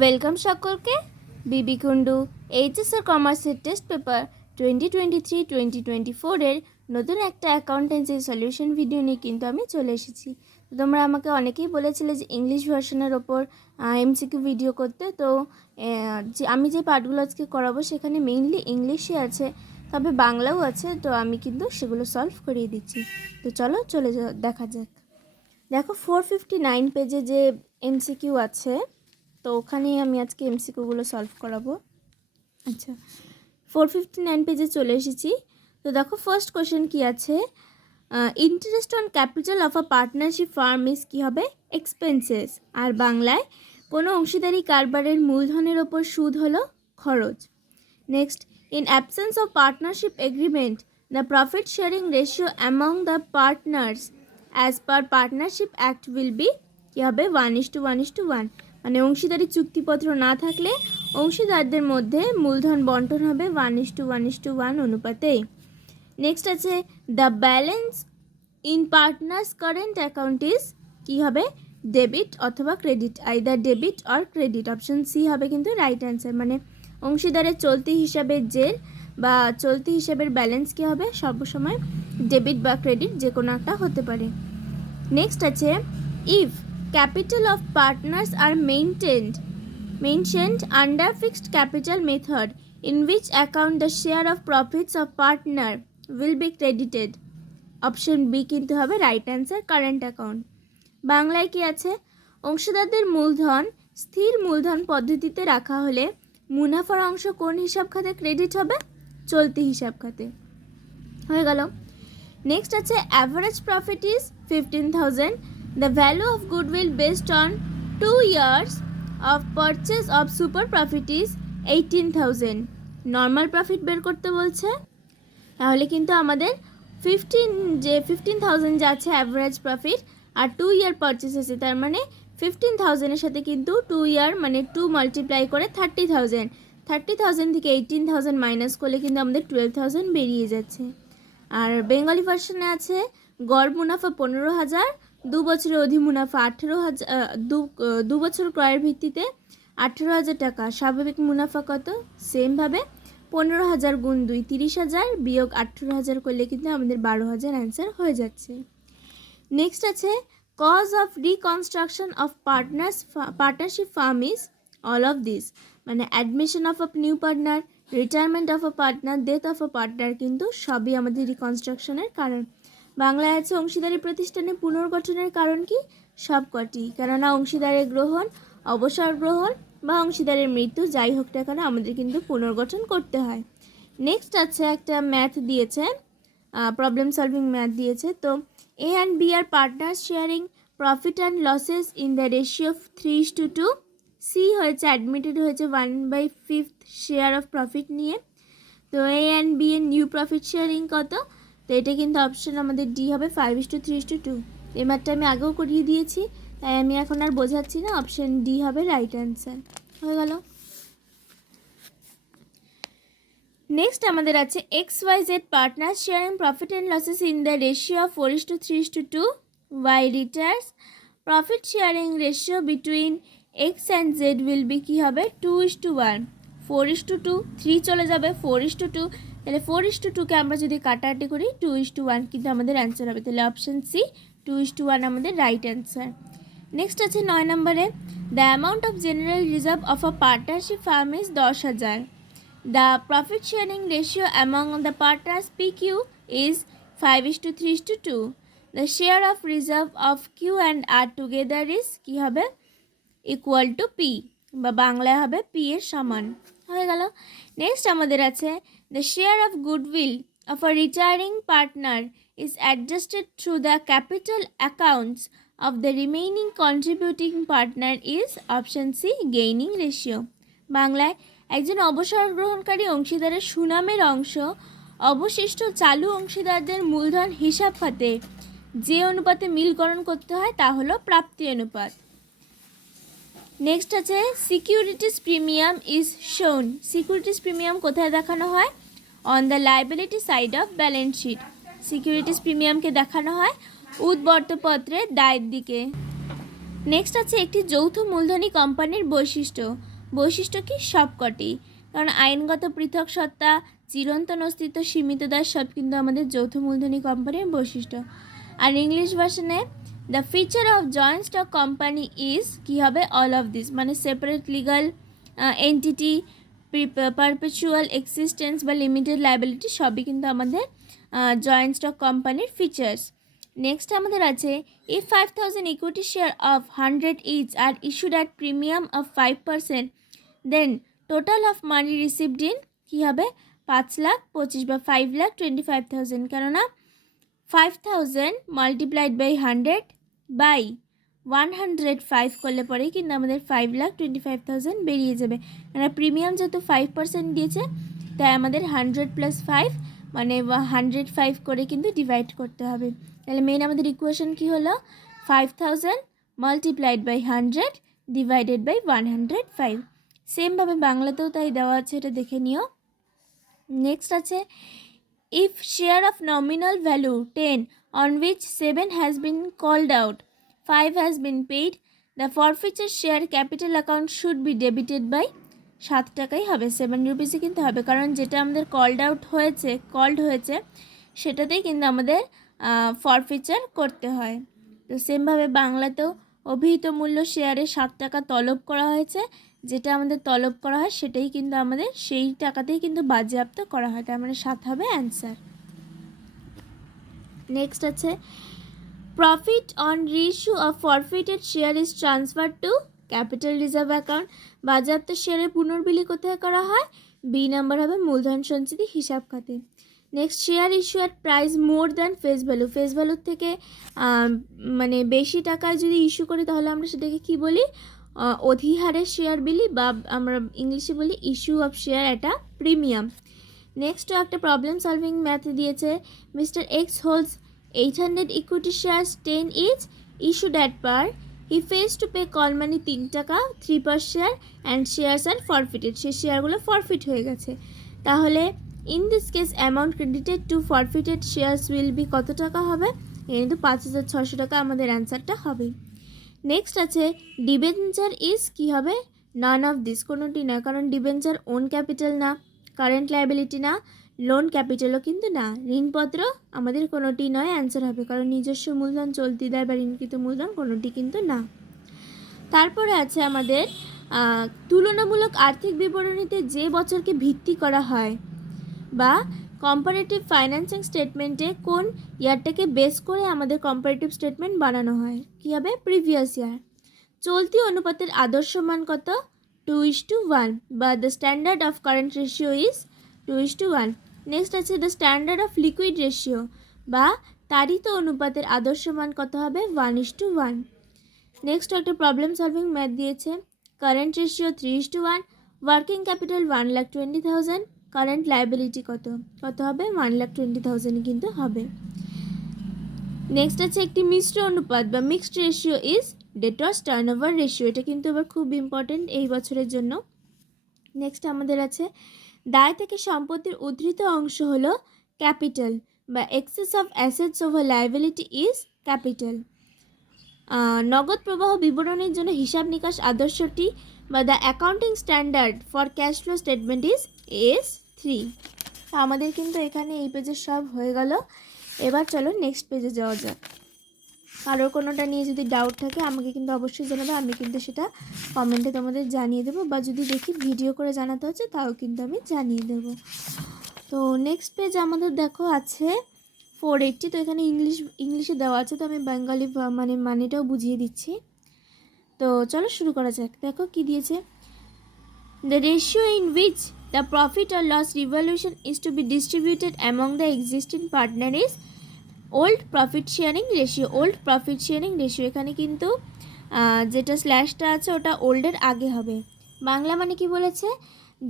Welcome সকলকে বিবি Kundu HSR কমার্সের test paper 2023-2024 এর নতুন একটা অ্যাকাউন্টেন্সি সলিউশন ভিডিও নিয়ে কিন্তু আমি চলে এসেছি। তোমরা আমাকে অনেকেই বলেছিলে যে ইংলিশ ভার্সনের ওপর এমসিকিউ ভিডিও করতে, তো আমি যে পার্টগুলো আজকে করাবো সেখানে মেইনলি ইংলিশই আছে, তবে বাংলাও আছে, তো আমি কিন্তু সেগুলো সলভ করিয়ে দিচ্ছি। তো চলো দেখা যাক। দেখো 459 পেজে যে এমসিকিউ আছে, তো ওখানেই আমি আজকে এমসিকিউগুলো সলভ করাবো। আচ্ছা, 459 পেজে চলে এসেছি। তো দেখো ফার্স্ট কোশ্চেন কি আছে, interest on capital of a partnership firm is কী হবে, এক্সপেন্সেস। আর বাংলায় কোনো অংশীদারি কারবারের মূলধনের ওপর সুদ হলো খরচ। Next, in absence of partnership agreement the profit sharing ratio among the partners as per partnership act will be কী হবে, 1:1:1। মানে অংশীদারি চুক্তিপত্র না থাকলে অংশীদারদের মধ্যে মূলধন বন্টন হবে 1:1:1 অনুপাতে। নেক্সট আছে the balance in partners current account is কী হবে, ডেবিট অথবা credit, either debit or credit. Option C হবে কিন্তু রাইট অ্যান্সার। মানে অংশীদারের চলতি হিসাবের জের বা চলতি হিসাবের ব্যালেন্স কী হবে, সর্বসময় ডেবিট বা ক্রেডিট যে কোনো একটা হতে পারে। নেক্সট আছে if capital of partners are mentioned under fixed capital method, in which account the share of profits of partner will be credited. Option B কিন্তু হবে রাইট অ্যান্সার, কারেন্ট অ্যাকাউন্ট। বাংলায় কি আছে, অংশীদারদের মূলধন স্থির মূলধন পদ্ধতিতে রাখা হলে মুনাফার অংশ কোন হিসাব খাতে ক্রেডিট হবে, চলতি হিসাব খাতে। হয়ে গেল। নেক্সট আছে average profit is 15,000. The value of goodwill based on 2 years of purchase of super profit is 18,000. Normal profit বের করতে বলছে, তাহলে কিন্তু আমাদের 15,000 যে আছে অ্যাভারেজ প্রফিট আর 2 ইয়ার পারচেস আছে, তার মানে 15,000-এর সাথে কিন্তু 2 ইয়ার মানে 2 মাল্টিপ্লাই করে 30,000 থেকে 18,000 মাইনাস করলে কিন্তু আমাদের 12,000 বেরিয়ে যাচ্ছে। আর বেঙ্গলি ভার্সনে আছে গড় মুনাফা 15,000, 2 বছরের অধি মুনাফা 18,000, 2 বছর ক্রয়ের ভিত্তিতে 18,000 টাকা। স্বাভাবিক মুনাফা কত, সেমভাবে 15,000 গুণ 2 30,000 বিয়োগ 18,000 করলে কিন্তু আমাদের 12,000 অ্যান্সার হয়ে যাচ্ছে। নেক্সট আছে cause of reconstruction of partnership firm is all of this. মানে admission of a new partner, retirement of a partner, death of a partner কিন্তু সবই আমাদের রিকনস্ট্রাকশনের কারণ। বাংলায় আছে অংশীদারি প্রতিষ্ঠানে পুনর্গঠনের কারণ কি, সবকটি। কেননা অংশীদারের গ্রহণ, অবসর গ্রহণ বা অংশীদারের মৃত্যু যাই হোক না কেন আমাদের কিন্তু পুনর্গঠন করতে হয়। নেক্সট আছে একটা ম্যাথ দিয়েছে, প্রবলেম সলভিং ম্যাথ দিয়েছে। তো A and B are partner sharing profit and losses in the ratio of 3:2। C হয়েছে অ্যাডমিটেড হয়েছে 1/5 শেয়ার অফ প্রফিট নিয়ে। তো এ অ্যান্ড বি এর নিউ প্রফিট শেয়ারিং কত, তো এটা কিন্তু অপশন আমাদের ডি হবে 5:3:2। এই ম্যাথটা আমি আগেও করিয়ে দিয়েছি, তাই আমি এখন আর বোঝাচ্ছি না, অপশন ডি হবে রাইট অ্যান্সার। হয়ে গেল। নেক্সট আমাদের আছে XYZ partner sharing profit and losses in the ratio of 4:3:2, Y retires profit sharing ratio between X and Z will be কী হবে, 2:1। 4:2, 3 চলে যাবে 4:2, তাহলে 4:2কে আমরা যদি কাটাকাটি করি 2:1 কিন্তু আমাদের অ্যান্সার হবে, তাহলে অপশন সি 2:1 আমাদের রাইট অ্যান্সার। নেক্সট আছে 9 নম্বরে, the amount of general reserve of a partnership firm is 10,000. The profit sharing ratio among the partners PQ is 5:3:2. The share of reserve of Q and R together is কি হবে, equal to P বা বাংলায় হবে P এর সমান। হয়ে গেল। Next আমাদের আছে the share of goodwill of a retiring partner is adjusted through the capital accounts of the remaining contributing partner is option C gaining ratio। বাংলায় একজন অবসর গ্রহণকারী অংশীদারের সুনামের অংশ অবশিষ্ট চালু অংশীদারদের মূলধন হিসাব খাতে যে অনুপাতে মিলকরণ করতে হয় তা হলো প্রাপ্তি অনুপাত। নেক্সট আছে সিকিউরিটিস প্রিমিয়াম ইজ শোন। সিকিউরিটিস প্রিমিয়াম কোথায় দেখানো হয়, on the liability side of balance sheet. Securities প্রিমিয়ামকে দেখানো হয় উদ্বর্তপত্রের দায়ের দিকে। নেক্সট আছে একটি যৌথ মূলধনী কোম্পানির বৈশিষ্ট্য কি? সবকটি, কারণ আইনগত পৃথক সত্তা, চিরন্তন অস্তিত্ব, সীমিত দায় সব কিন্তু আমাদের যৌথ মূলধনী কোম্পানির বৈশিষ্ট্য। আর ইংলিশ ভার্সনে the feature of joint stock company is কী হবে? অল অফ দিস, মানে separate legal entity, perpetual existence বা লিমিটেড লাইবিলিটি সবই কিন্তু আমাদের জয়েন্ট স্টক কোম্পানির ফিচার্স। নেক্সট আমাদের আছে if 5,000 equity share of 100 each are issued at premium of 5%, then total of money received in কী হবে? 5,25,000 বা 5,25,000, কেননা 5,000 মাল্টিপ্লাইড বাই 100 বাই 105 করলে পরেই কিন্তু আমাদের 5,25,000 বেরিয়ে যাবে। মানে প্রিমিয়াম যেহেতু 5% দিয়েছে, তাই আমাদের 100 + 5 মানে 105 করে কিন্তু ডিভাইড করতে হবে। তাহলে মেইন আমাদের ইকুয়েশন কি হলো? 5,000 মাল্টিপ্লাইড বাই 100 ডিভাইডেড বাই 105। সেমভাবে বাংলাতেও তাই দেওয়া আছে, এটা দেখে নিও। নেক্সট আছে if share of nominal value 10 on which 7 has been called out, 5 has been paid, the forfeiture share capital account should be debited by 7 টাকাই হবে, 7 রুপিসই কিন্তু হবে, কারণ যেটা আমাদের কল্ড হয়েছে সেটাতেই কিন্তু আমাদের ফরফিচার করতে হয়। তো সেমভাবে বাংলাতেও অভিহিত মূল্য শেয়ারে 7 টাকা তলব করা হয়েছে, যেটা আমাদের তলব করা হয় সেটাই কিন্তু আমাদের সেই টাকাতেই কিন্তু বাজেয়াপ্ত করা হয়, তার মানে 7 হবে অ্যান্সার। নেক্সট আছে profit on reissue of ফরফিটেড share is transfer two capital reserve account. বাজেয়াপ্ত শেয়ারের পুনর্বিলি কোথায় করা হয়? বি নাম্বার হবে মূলধন সঞ্চিতি হিসাব খাতে। Next share issue at price more than face value, face ভ্যালুর থেকে মানে বেশি টাকায় যদি ইস্যু করি তাহলে আমরা সেটাকে কি বলি? অধিহারের শেয়ার বিলি, বা আমরা ইংলিশে বলি issue of share at a premium. নেক্সটও একটা প্রবলেম সলভিং ম্যাথ দিয়েছে। Mister X holds 800 equity shares 10 each issued at par, he face to pay call money 3 টাকা 3 per share and shares are forfeited, সেই শেয়ারগুলো ফরফিট হয়ে গেছে। তাহলে in this case amount credited to forfeited shares will be কত টাকা হবে? কিন্তু 5,600 টাকা আমাদের অ্যান্সারটা হবে। নেক্সট আছে ডিবেঞ্চার ইজ কী হবে? নান অফ দিস, কোনোটি না, কারণ ডিবেঞ্চার ওন ক্যাপিটাল না, কারেন্ট লায়াবিলিটি না, লোন ক্যাপিটালও কিন্তু না, ঋণপত্র আমাদের কোনোটি নয়, অ্যান্সার হবে, কারণ নিজস্ব মূলধন, চলতি দায় বা ঋণকৃত মূলধন কোনোটি কিন্তু না। তারপরে আছে আমাদের তুলনামূলক আর্থিক বিবরণীতে যে বছরকে ভিত্তি করা হয় বা কম্পারেটিভ ফাইন্যান্সিং স্টেটমেন্টে কোন ইয়ারটাকে বেস করে আমাদের কম্পারেটিভ স্টেটমেন্ট বানানো হয়? কী হবে? Previous year. চলতি অনুপাতের আদর্শ মান কত? 2:1, বা the standard of current ratio is 2:1। Next আছে the standard of liquid ratio বা তাড়িত অনুপাতের আদর্শ মান কত হবে? 1:1। নেক্সট একটা প্রবলেম সলভিং ম্যাথ দিয়েছে। Current ratio 3:1, working capital 1,20,000, current liability কত হবে? 1,20,000 কিন্তু হবে। নেক্সট আছে একটি মিশ্র অনুপাত বা mixed ratio is debtors turnover ratio, এটা কিন্তু আবার খুব ইম্পর্টেন্ট এই বছরের জন্য। নেক্সট আমাদের আছে দায় থেকে সম্পত্তির উদ্ধৃত অংশ হলো ক্যাপিটাল বা access of assets over liability is capital. নগদ প্রবাহ বিবরণের জন্য হিসাব নিকাশ আদর্শটি বা the accounting standard for cash flow statement is AS3। আমাদের কিন্তু এখানে এই পেজের সব হয়ে গেল। এবার চলো নেক্সট পেজে যাওয়া যাক। কারোর কোনোটা নিয়ে যদি ডাউট থাকে আমাকে কিন্তু অবশ্যই জানাবে, আমি কিন্তু সেটা কমেন্টে তোমাদের জানিয়ে দেবো, বা যদি দেখি ভিডিও করে জানাতে হচ্ছে তাও কিন্তু আমি জানিয়ে দেবো। তো নেক্সট পেজ আমাদের দেখো আছে 480, তো এখানে ইংলিশে দেওয়া আছে, তো আমি বেঙ্গলি মানেটাও বুঝিয়ে দিচ্ছি। তো চলো শুরু করা যাক। দেখো কি দিয়েছে, the ratio in which the profit or loss revaluation is to be distributed among the existing partner is old profit sharing ratio. Old profit sharing ratio, এখানে কিন্তু যেটা স্ল্যাশটা আছে ওটা ওল্ডের আগে হবে। বাংলা মানে কি বলেছে,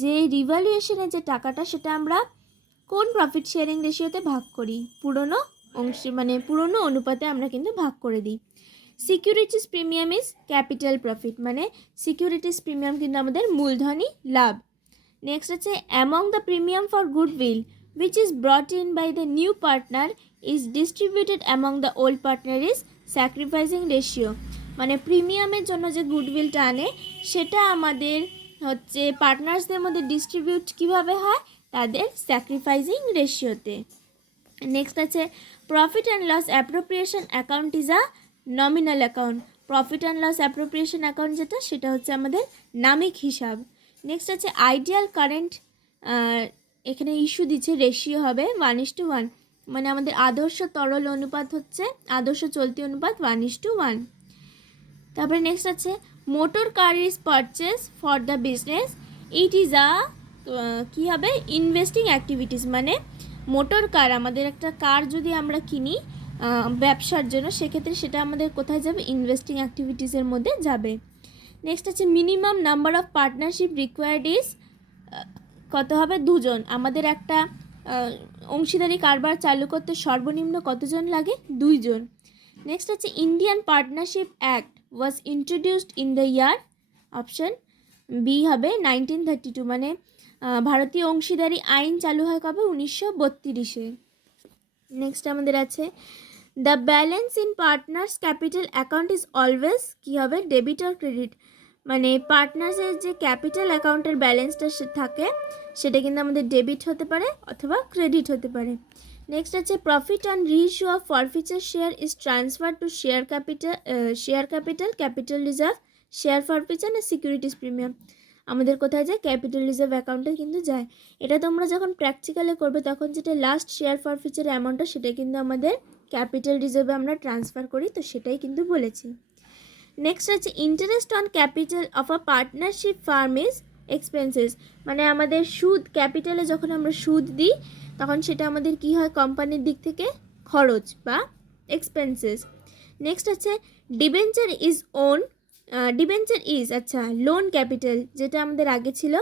যে রিভ্যালুয়েশনের যে টাকাটা সেটা আমরা কোন প্রফিট শেয়ারিং রেশিওতে ভাগ করি? পুরনো অংশে, মানে পুরনো অনুপাতে আমরা কিন্তু ভাগ করে দিই। Securities premium is capital profit, মানে সিকিউরিটিস প্রিমিয়াম কিন্তু আমাদের মূলধনী লাভ। নেক্সট আছে among the premium for goodwill which is brought in by the new partner is distributed among the old partner is sacrificing ratio। মানে প্রিমিয়ামের জন্য যে গুডউইলটা আনে সেটা আমাদের হচ্ছে পার্টনার্সদের মধ্যে ডিস্ট্রিবিউট কিভাবে হয়, তাদের স্যাক্রিফাইসিং রেশিওতে। নেক্সট আছে profit and loss appropriation account is a nominal account. Profit and loss appropriation account যেটা, সেটা হচ্ছে আমাদের নামিক হিসাব। নেক্সট আছে আইডিয়াল কারেন্ট, এখানে ইস্যু দিচ্ছে রেশিও হবে 1:1, মানে আমাদের আদর্শ তরল অনুপাত হচ্ছে আদর্শ চলতি অনুপাত 1:1। তারপরে নেক্সট আছে motor car is purchase for the business, it is a কী হবে ইনভেস্টিং অ্যাক্টিভিটিস। মানে মোটর কার, আমাদের একটা কার যদি আমরা কিনি ব্যবসার জন্য, সেক্ষেত্রে সেটা আমাদের কোথায় যাবে, ইনভেস্টিং অ্যাক্টিভিটিসের মধ্যে যাবে। নেক্সট আছে minimum number of partnership required is, কত হবে, 2 জন। আমাদের একটা অংশীদারি কারবার চালু করতে সর্বনিম্ন কতজন লাগে, 2 জন। নেক্সট আছে Indian partnership act was introduced in the year, option B হবে 1932, মানে ভারতীয় অংশীদারি আইন চালু হয় কবে, 1932-এ। নেক্সট আমাদের আছে the balance in partners capital account is always, কী হবে, ডেবিট অর ক্রেডিট। মানে পার্টনার্সের যে ক্যাপিটাল অ্যাকাউন্টের ব্যালেন্সটা থাকে সেটা কিন্তু আমাদের ডেবিট হতে পারে অথবা ক্রেডিট হতে পারে। নেক্সট আছে profit on reissue of forfeiture share is transfer to share capital, capital reserve, share forfeiture না সিকিউরিটিস প্রিমিয়াম, আমাদের কোথায় যায়, ক্যাপিটাল রিজার্ভ অ্যাকাউন্টে কিন্তু যায়। এটা তোমরা যখন প্র্যাকটিক্যালে করবে তখন যেটা লাস্ট শেয়ার ফরফিচার অ্যামাউন্টটা সেটা কিন্তু আমাদের ক্যাপিটাল রিজার্ভে আমরা ট্রান্সফার করি, তো সেটাই কিন্তু বলেছি। নেক্সট আছে interest on capital of a partnership firm is expenses, মানে আমাদের সুদ, ক্যাপিটালে যখন আমরা সুদ দিই তখন সেটা আমাদের কি হয়, কোম্পানির দিক থেকে খরচ বা এক্সপেন্সেস। নেক্সট আছে debenture is own, debenture is আচ্ছা লোন ক্যাপিটাল, যেটা আমাদের আগে ছিল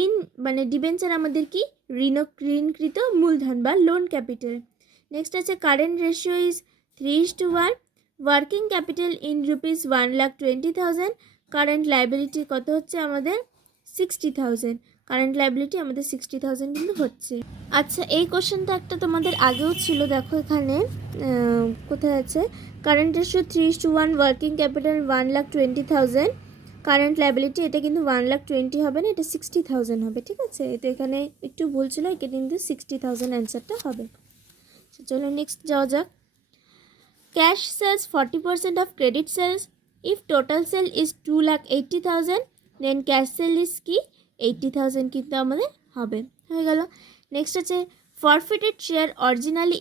ঋণ, মানে ডিবেঞ্চার আমাদের কি ঋণকৃত মূলধন বা লোন ক্যাপিটাল। নেক্সট আছে current ratio is 3:1, working capital in rupees 1,20,000, current liability কত হচ্ছে আমাদের 60,000, কারেন্ট লাইবিলিটি আমাদের 60,000 কিন্তু হচ্ছে। আচ্ছা এই কোশ্চেনটা একটা তোমাদের আগেও ছিল, দেখো এখানে কোথায় আছে, current ratio 3:1, working capital 1,20,000, current liability এটা কিন্তু 1,20,000 হবে না, এটা 60,000 হবে, ঠিক আছে। তো এখানে একটু ভুল ছিল, এটা কিন্তু 60,000 অ্যান্সারটা হবে। চলো নেক্সট যাওয়া যাক। Cash sales 40% of credit sales, if total sale is 2,80,000 then cash sale is কি 80,000 কিন্তু আমাদের হবে, হয়ে গেল। নেক্সট আছে forfeited share originally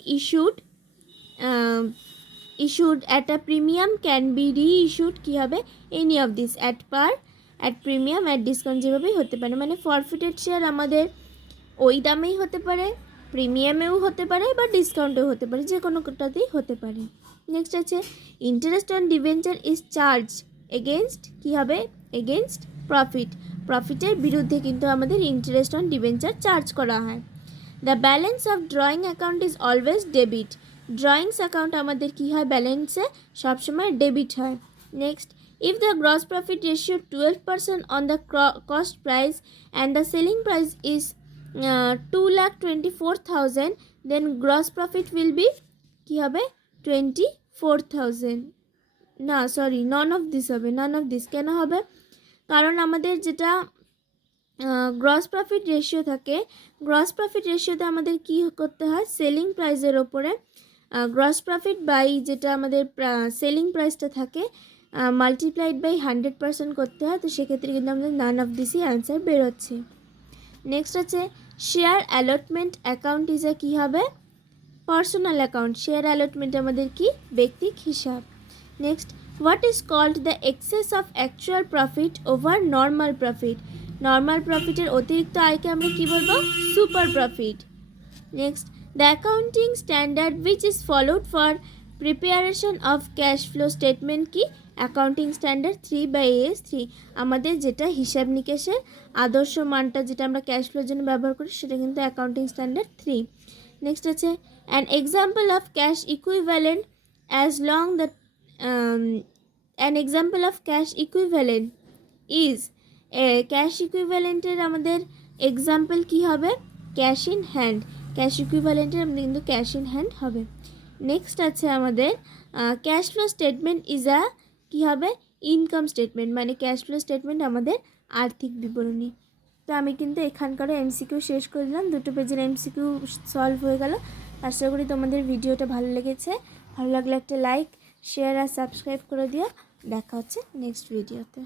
issued at a premium can be reissued, কী হবে, any of this, at par, at premium, at discount, যেভাবেই হতে পারে। মানে ফরফিটেড শেয়ার আমাদের ওই দামেই হতে পারে, প্রিমিয়ামেও হতে পারে বা ডিসকাউন্টেও হতে পারে, যে কোনোটাতেই হতে পারে। নেক্সট আছে interest on debenture is charge against, কী হবে, এগেনস্ট প্রফিট, প্রফিটের বিরুদ্ধে কিন্তু আমাদের ইন্টারেস্ট অন ডিবেঞ্চার চার্জ করা হয়। The balance of drawing account is always debit, drawings account আমাদের কী হয়, ব্যালেন্সে সবসময় ডেবিট হয়। Next if the gross profit ratio 12% on the cost price and the selling price is 2,24,000 then gross profit will be, কী হবে, 24,000, না sorry none of this হবে, নন অফ দিস কেন হবে, কারণ আমাদের যেটা গ্রস প্রফিট রেশিও থাকে, গ্রস প্রফিট রেশিওতে আমাদের কি করতে হয়, সেলিং প্রাইসের ওপরে গ্রস প্রফিট বাই যেটা আমাদের সেলিং প্রাইসটা থাকে মাল্টিপ্লাইড বাই 100% করতে হয়, তো সেক্ষেত্রে কিন্তু আমাদের নান অফ দিসই অ্যান্সার বেরোচ্ছে। নেক্সট আছে share allotment account is a কী হবে, পার্সোনাল অ্যাকাউন্ট, শেয়ার অ্যালটমেন্ট আমাদের কি ব্যক্তিক হিসাব। Next what is called the excess of actual profit over normal profit, normal প্রফিটের অতিরিক্ত আয়কে আমরা কী বলবো, super profit. Next the accounting standard which is followed for preparation of cash flow statement কি, অ্যাকাউন্টিং স্ট্যান্ডার্ড 3/AS3, আমাদের যেটা হিসাব নিকেশের আদর্শ মানটা যেটা আমরা ক্যাশ ফ্লোর জন্য ব্যবহার করি সেটা কিন্তু অ্যাকাউন্টিং স্ট্যান্ডার্ড 3। নেক্সট আছে an example of cash equivalent as long the an example of cash equivalent is, cash ইকুইভ্যালেন্টের আমাদের এক্সাম্পল কি হবে, ক্যাশ ইন হ্যান্ড, ক্যাশ ইকুইভ্যালেন্টের আমাদের কিন্তু ক্যাশ ইন হ্যান্ড হবে। নেক্সট আছে আমাদের cash flow statement is a কী হবে, ইনকাম স্টেটমেন্ট মানে ক্যাশ ফ্লো স্টেটমেন্ট, আমাদের আর্থিক বিবরণী। তো আমি কিন্তু এখানকারও এমসিকিউ শেষ করে দিলাম, 2 পেজের এমসিকিউ সলভ হয়ে গেল। আশা করি তোমাদের ভিডিওটা ভালো লেগেছে। ভালো লাগলে একটা লাইক, শেয়ার আর সাবস্ক্রাইব করে দিও। দেখা হচ্ছে নেক্সট ভিডিওতে।